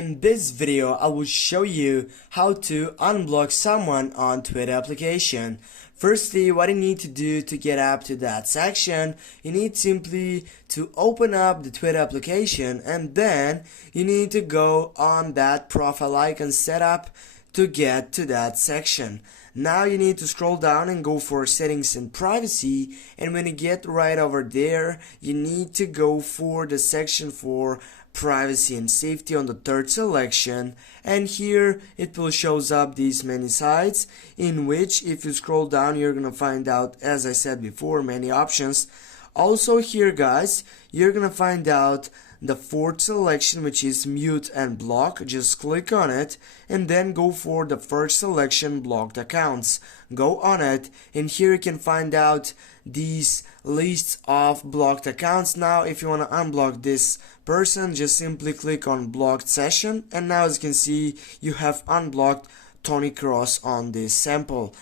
In this video, I will show you how to unblock someone on Twitter application. Firstly, what you need to do to get up to that section, you need simply to open up the Twitter application, and then you need to go on that profile icon setup to get to that section. Now you need to scroll down and go for settings and privacy, and when you get right over there, you need to go for the section for privacy and safety on the third selection, and here it will shows up these many sites in which if you scroll down you're gonna find out, as I said before, many options. Also here guys, you're gonna find out the fourth selection, which is mute and block. Just click on it and then go for the first selection, blocked accounts. Go on it, and here you can find out these lists of blocked accounts. Now if you want to unblock this person, just simply click on blocked session, and now as you can see you have unblocked Tony Cross on this sample.